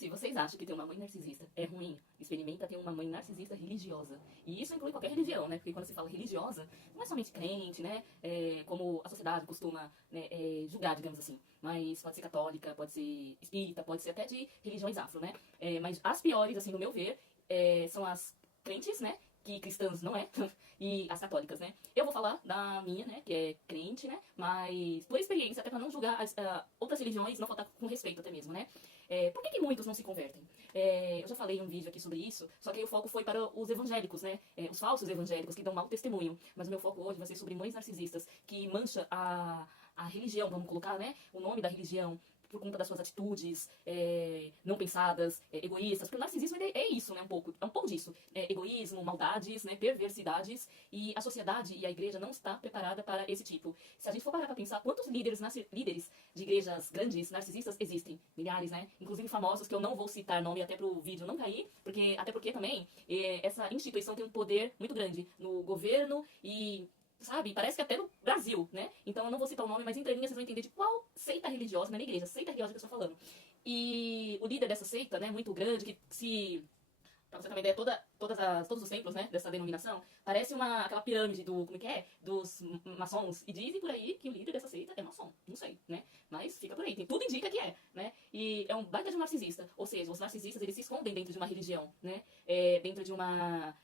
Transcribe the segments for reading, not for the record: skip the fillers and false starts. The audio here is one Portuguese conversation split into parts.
Se vocês acham que ter uma mãe narcisista é ruim, experimenta ter uma mãe narcisista religiosa. E isso inclui qualquer religião, né? Porque quando se fala religiosa, não é somente crente, né? Como a sociedade costuma, né, julgar, digamos assim. Mas pode ser católica, pode ser espírita, pode ser até de religiões afro, né? Mas as piores, assim, no meu ver, são as crentes, né? Que cristãs não é, e as católicas, né? Eu vou falar da minha, né, que é crente, né? Mas por experiência, até para não julgar outras religiões, não faltar com respeito até mesmo, né? Por que muitos não se convertem? Eu já falei em um vídeo aqui sobre isso, só que aí o foco foi para os evangélicos, né? Os falsos evangélicos que dão mau testemunho. Mas o meu foco hoje vai ser sobre mães narcisistas que mancha a religião, vamos colocar, né? O nome da religião por conta das suas atitudes não pensadas, egoístas, porque o narcisismo é isso, né, é um pouco disso, egoísmo, maldades, né, perversidades, e a sociedade e a igreja não está preparada para esse tipo. Se a gente for parar para pensar, quantos líderes de igrejas grandes, narcisistas, existem? Milhares, né, inclusive famosos, que eu não vou citar nome até pro vídeo não cair, até porque também essa instituição tem um poder muito grande no governo e... sabe? Parece que até no Brasil, né? Então eu não vou citar o nome, mas entre linhas vocês vão entender de qual seita religiosa, não é igreja, seita religiosa que eu estou falando. E o líder dessa seita, né, muito grande, que se... pra você ter uma ideia, todos os templos, né, dessa denominação, parece aquela pirâmide como que é? Dos maçons. E dizem por aí que o líder dessa seita é maçom. Não sei, né? Mas fica por aí. Tudo indica que é, né? E é um baita de um narcisista. Ou seja, os narcisistas, eles se escondem dentro de uma religião, né? Dentro de uma...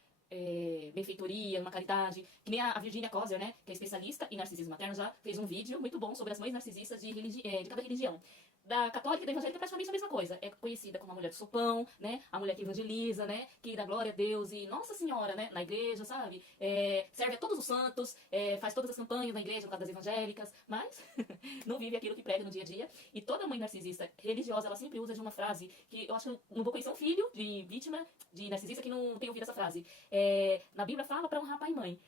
benfeitoria, uma caridade, que nem a Virginia Kozer, né, que é especialista em narcisismo materno, já fez um vídeo muito bom sobre as mães narcisistas de cada religião. Da católica e da evangélica é praticamente a mesma coisa. É conhecida como a mulher do sopão, né? A mulher que evangeliza, né? Que dá glória a Deus e Nossa Senhora, né? Na igreja, sabe? Serve a todos os santos, faz todas as campanhas na igreja, no caso das evangélicas, mas não vive aquilo que prega no dia a dia. E toda mãe narcisista religiosa, ela sempre usa de uma frase que eu acho que eu não vou conhecer um filho de vítima de narcisista que não tenha ouvido essa frase. Na Bíblia fala para honrar pai e mãe.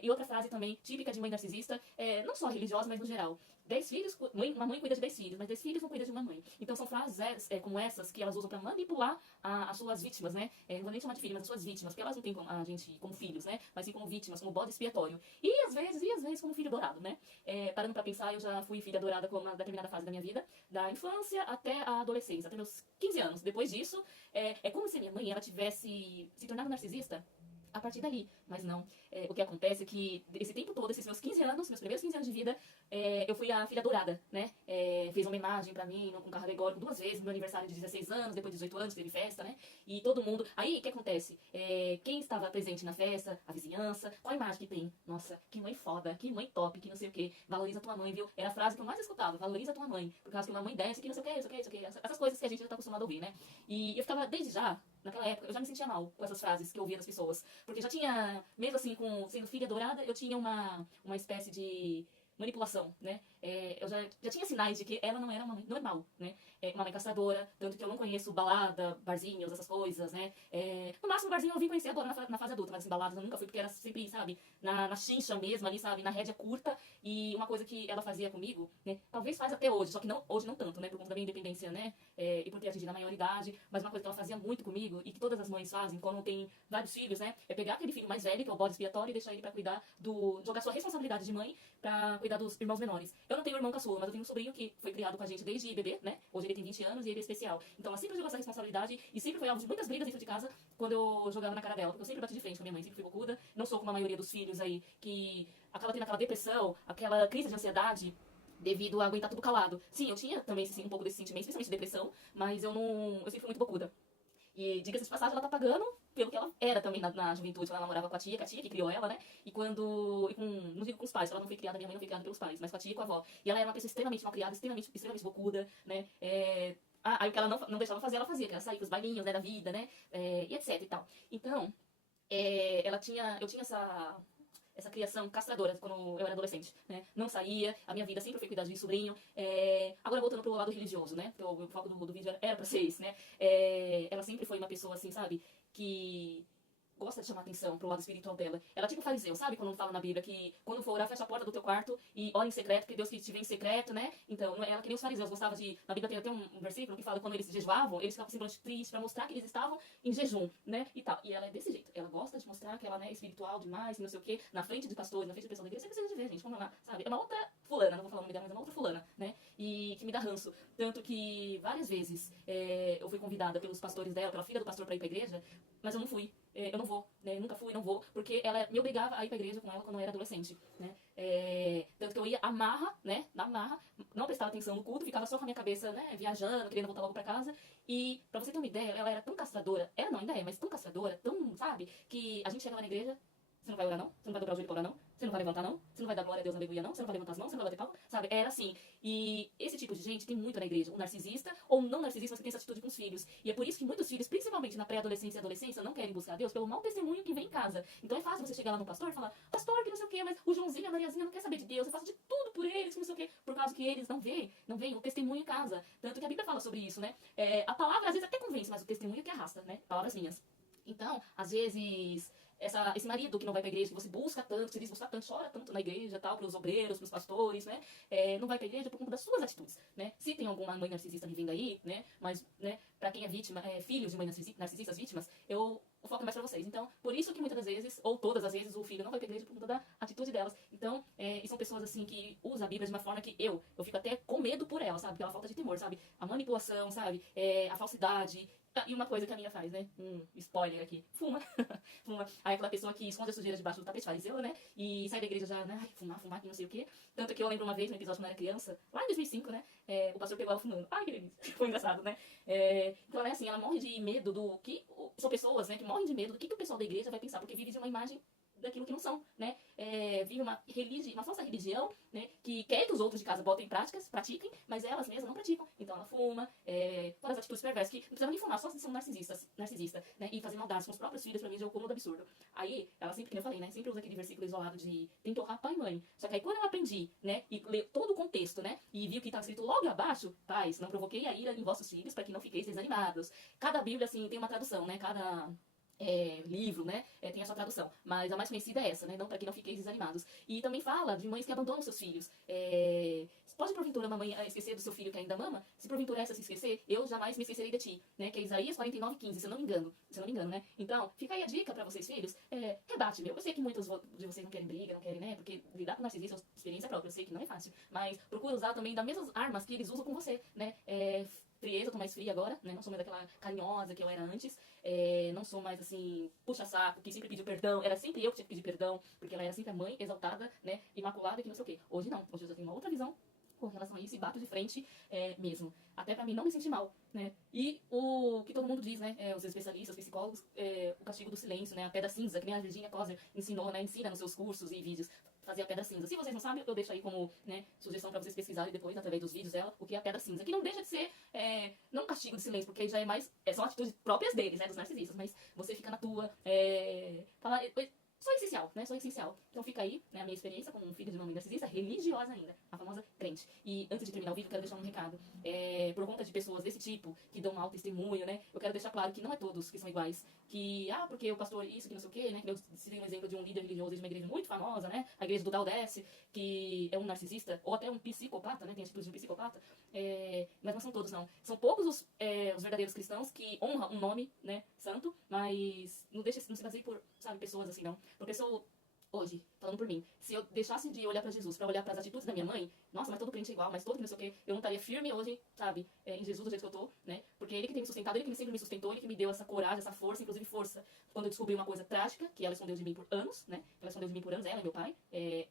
E outra frase também típica de mãe narcisista, não só religiosa, mas no geral. 10 filhos, uma mãe cuida de 10 filhos, mas 10 filhos não cuida de uma mãe. Então são frases como essas que elas usam para manipular as suas vítimas, né? Não vou nem chamar de filho, mas as suas vítimas, porque elas não têm a gente como filhos, né? Mas sim como vítimas, como bode expiatório. E às vezes como filho adorado, né? Parando para pensar, eu já fui filha adorada com uma determinada fase da minha vida, da infância até a adolescência, até meus 15 anos. Depois disso, é como se minha mãe ela tivesse se tornado narcisista a partir dali. Mas não. O que acontece é que esse tempo todo, esses meus 15 anos, meus primeiros 15 anos de vida, eu fui a filha adorada, né? Fez homenagem pra mim com carro alegórico 2 vezes, no meu aniversário de 16 anos, depois de 18 anos, teve festa, né? E todo mundo... Aí, o que acontece? Quem estava presente na festa, a vizinhança, qual a imagem que tem? Nossa, que mãe foda, que mãe top, que não sei o quê. Valoriza tua mãe, viu? Era a frase que eu mais escutava, valoriza tua mãe. Por causa que uma mãe desce, que não sei o quê, isso aqui, isso aqui. Essas coisas que a gente já tá acostumado a ouvir, né? E eu ficava desde já... Naquela época, eu já me sentia mal com essas frases que eu ouvia das pessoas. Porque já tinha, mesmo assim, sendo filha adorada, eu tinha uma espécie de manipulação, né? Eu já tinha sinais de que ela não era uma mãe normal, né? Uma mãe castradora, tanto que eu não conheço balada, barzinhos, essas coisas, né? No máximo, barzinho eu vim conhecer agora na fase adulta, mas assim, baladas eu nunca fui, porque era sempre, sabe, na chincha mesmo ali, sabe, na rédea curta. E uma coisa que ela fazia comigo, né? Talvez faz até hoje, só que hoje não tanto, né? Por conta da minha independência, né? E por ter atingido a maioridade, mas uma coisa que ela fazia muito comigo e que todas as mães fazem quando tem vários filhos, né? É pegar aquele filho mais velho, que é o bode expiatório, e deixar ele pra cuidar jogar sua responsabilidade de mãe pra cuidar dos irmãos menores. Eu não tenho irmão caçula, mas eu tenho um sobrinho que foi criado com a gente desde bebê, né? Hoje ele tem 20 anos e ele é especial. Então ela sempre jogou essa responsabilidade e sempre foi alvo de muitas brigas dentro de casa quando eu jogava na cara dela. Porque eu sempre bati de frente com a minha mãe, sempre fui bocuda. Não sou como a maioria dos filhos aí que acaba tendo aquela depressão, aquela crise de ansiedade devido a aguentar tudo calado. Sim, eu tinha também um pouco desse sentimento, especialmente de depressão, mas eu sempre fui muito bocuda. E, diga-se de passagem, ela tá pagando pelo que ela era também na juventude, quando ela namorava com a tia que criou ela, né? Não digo com os pais, ela não foi criada, minha mãe não foi criada pelos pais, mas com a tia e com a avó. E ela era uma pessoa extremamente mal criada, extremamente bocuda, né? Aí o que ela não deixava fazer, ela fazia, que era sair pros bailinhos, né, da vida, né? E etc e tal. Então, eu tinha essa criação castradora quando eu era adolescente, né? Não saía, a minha vida sempre foi cuidar de sobrinho. Agora voltando pro lado religioso, né? Porque o foco do vídeo era pra ser isso, né? Ela sempre foi uma pessoa assim, sabe? Que gosta de chamar atenção pro lado espiritual dela. Ela é tipo fariseu, sabe? Quando fala na Bíblia que quando for orar, fecha a porta do teu quarto e ora em secreto, porque Deus que te vê em secreto, né? Então, ela que nem os fariseus gostava de... Na Bíblia tem até um versículo que fala que quando eles jejuavam, eles ficavam simplesmente tristes pra mostrar que eles estavam em jejum, né? E tal. E ela é desse jeito. Ela gosta de mostrar que ela, né, é espiritual demais, não sei o quê, na frente de pastores, na frente de pessoas da igreja. Você precisa de ver, gente. Vamos lá, sabe? É uma outra fulana, não vou falar o nome dela, mas é uma outra fulana, né? E que me dá ranço. Tanto que várias vezes eu fui convidada pelos pastores dela, pela filha do pastor pra ir pra igreja, mas eu não fui. Eu não vou, né? Nunca fui, não vou, porque ela me obrigava a ir pra igreja com ela quando eu era adolescente, né? Tanto que eu ia amarra, né? Na marra, não prestava atenção no culto, ficava só com a minha cabeça, né? Viajando, querendo voltar logo pra casa. E pra você ter uma ideia, ela era tão castradora, ela não ainda é, mas tão castradora, tão, sabe? Que a gente chega lá na igreja, você não vai orar não? Você não vai dobrar o joelho pra orar não? Você não vai levantar não? Você não vai dar glória a Deus, aleluia não? Você não vai levantar as mãos? Você não vai bater palma? Sabe? Era assim. E esse tipo de gente tem muito na igreja. O narcisista ou não narcisista, mas que tem essa atitude com os filhos. E é por isso que muitos filhos, principalmente na pré-adolescência e adolescência, não querem buscar Deus pelo mau testemunho que vem em casa. Então é fácil você chegar lá no pastor e falar, pastor, que não sei o quê, mas o Joãozinho e a Mariazinha não quer saber de Deus, eu faço de tudo por eles, que não sei o quê, por causa que eles não veem o testemunho em casa. Tanto que a Bíblia fala sobre isso, né? A palavra às vezes até convence, mas o testemunho que arrasta, né? Palavras minhas. Então, às vezes, esse marido que não vai pra igreja, que você busca tanto, que você diz buscar tanto, chora tanto na igreja, tal, pros obreiros, pros pastores, né? Não vai pra igreja por conta das suas atitudes, né? Se tem alguma mãe narcisista vivendo aí, né? Mas, né, pra quem é vítima, filhos de mães narcisistas vítimas, eu foco mais pra vocês. Então, por isso que muitas das vezes, ou todas as vezes, o filho não vai pra igreja por conta da atitude delas. Então, e são pessoas, assim, que usam a Bíblia de uma forma que eu fico até com medo por ela, sabe? Pela falta de temor, sabe? A manipulação, sabe? A falsidade. E uma coisa que a minha faz, né? Spoiler aqui. Fuma. Fuma. Aí aquela pessoa que esconde a sujeira debaixo do tapete fariseu, né? E sai da igreja já, né? Ai, fumar, que não sei o quê. Tanto que eu lembro uma vez, no episódio quando eu era criança, lá em 2005, né? O pastor pegou ela fumando. Ai, que delícia. Foi engraçado, né? Então ela é assim, ela morre de medo do que... São pessoas, né? Que morrem de medo do que o pessoal da igreja vai pensar. Porque vive de uma imagem daquilo que não são, né? Vive uma falsa religião, né? Que quer que os outros de casa botem práticas, pratiquem, mas elas mesmas não praticam. Então ela fuma, fora as atitudes perversas, que não precisam nem fumar, só se são narcisista, né? E fazer maldade com os próprios filhos, pra mim, já é o cúmulo do absurdo. Aí, ela sempre, como eu falei, né? Sempre usa aquele versículo isolado de tem que honrar pai e mãe. Só que aí quando eu aprendi, né? E ler todo o contexto, né? E vi o que estava escrito logo abaixo, pais, não provoquei a ira em vossos filhos, para que não fiqueis desanimados. Cada Bíblia, assim, tem uma tradução, né? Cada livro, né? Tem a sua tradução. Mas a mais conhecida é essa, né? Não para que não fiqueis desanimados. E também fala de mães que abandonam seus filhos. Pode porventura uma mãe esquecer do seu filho que ainda mama? Se porventura essa se esquecer, eu jamais me esquecerei de ti, né? Que é Isaías 49:15, se eu não me engano. Se eu não me engano, né? Então, fica aí a dica para vocês, filhos. Rebate, meu. Eu sei que muitos de vocês não querem briga, não querem, né? Porque lidar com narcisista é uma experiência própria. Eu sei que não é fácil. Mas procura usar também das mesmas armas que eles usam com você, né? Frieza, eu tô mais fria agora, né? Não sou mais daquela carinhosa que eu era antes. Não sou mais assim, puxa-saco, que sempre pediu perdão. Era sempre eu que tinha que pedir perdão, porque ela era sempre a mãe exaltada, né? Imaculada, que não sei o quê. Hoje não. Hoje eu já tenho uma outra visão com relação a isso e bato de frente mesmo. Até pra mim não me sentir mal, né? E o que todo mundo diz, né? Os especialistas, os psicólogos, o castigo do silêncio, né? A pedra cinza, que nem a Virginia Kozer ensinou, né? Ensina nos seus cursos e vídeos. Fazer a pedra cinza. Se vocês não sabem, eu deixo aí como, né, sugestão pra vocês pesquisarem depois, através dos vídeos dela, o que é a pedra cinza. Que não deixa de ser, não um castigo de silêncio, porque aí já é mais, são atitudes próprias deles, né, dos narcisistas, mas você fica na tua, falar, só essencial, né, só essencial. Então fica aí, né, a minha experiência com um filho de uma mãe narcisista, religiosa ainda, a famosa crente. E antes de terminar o vídeo, eu quero deixar um recado. Por conta de pessoas desse tipo, que dão mau testemunho, né, eu quero deixar claro que não é todos que são iguais. Que, porque o pastor isso, que não sei o quê, né, que eu citei um exemplo de um líder religioso de uma igreja muito famosa, né, a igreja do Daldesse, que é um narcisista, ou até um psicopata, né, tem atitudes de um psicopata, mas não são todos, não. São poucos os verdadeiros cristãos que honram um nome, né, santo, mas não se baseie por, sabe, pessoas assim, não. Porque se eu, hoje, falando por mim, se eu deixasse de olhar pra Jesus pra olhar pras atitudes da minha mãe, nossa, mas todo crente é igual, mas todo que não sei o quê, eu não estaria firme hoje, sabe, em Jesus do jeito que eu tô, né, porque ele que tem me sustentado, ele que sempre me sustentou, ele que me deu essa coragem, essa força, inclusive força, quando eu descobri uma coisa trágica, que ela escondeu de mim por anos, né, ela escondeu de mim por anos, ela e meu pai,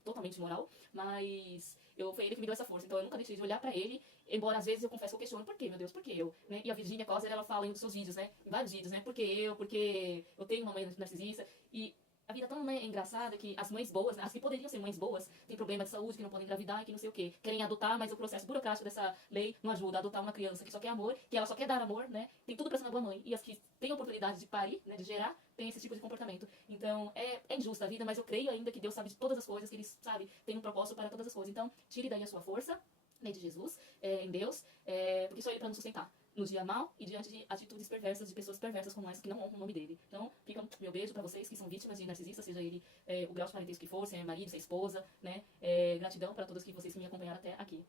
totalmente imoral, mas foi ele que me deu essa força, então eu nunca deixei de olhar pra ele, embora às vezes eu confesso que eu questiono, por quê, meu Deus, por que eu, né, e a Virginia Kozer, ela fala em um dos seus vídeos, né, em vários vídeos, né, porque eu tenho uma mãe narcisista, e a vida é tão, né, engraçada que as mães boas, né, as que poderiam ser mães boas, têm problema de saúde, que não podem engravidar e que não sei o quê. Querem adotar, mas o processo burocrático dessa lei não ajuda a adotar uma criança que só quer amor, que ela só quer dar amor, né? Tem tudo pra ser uma boa mãe. E as que têm a oportunidade de parir, né, de gerar, têm esse tipo de comportamento. Então, é injusta a vida, mas eu creio ainda que Deus sabe de todas as coisas, que Ele, sabe, tem um propósito para todas as coisas. Então, tire daí a sua força, né, de Jesus, em Deus, porque só Ele para nos sustentar no dia mal e diante de atitudes perversas, de pessoas perversas como essa que não honram o nome dele. Então, fica meu beijo pra vocês que são vítimas de narcisistas, seja ele o grau de parentesco que for, se é marido, se é esposa, né? Gratidão pra todas que vocês me acompanharam até aqui.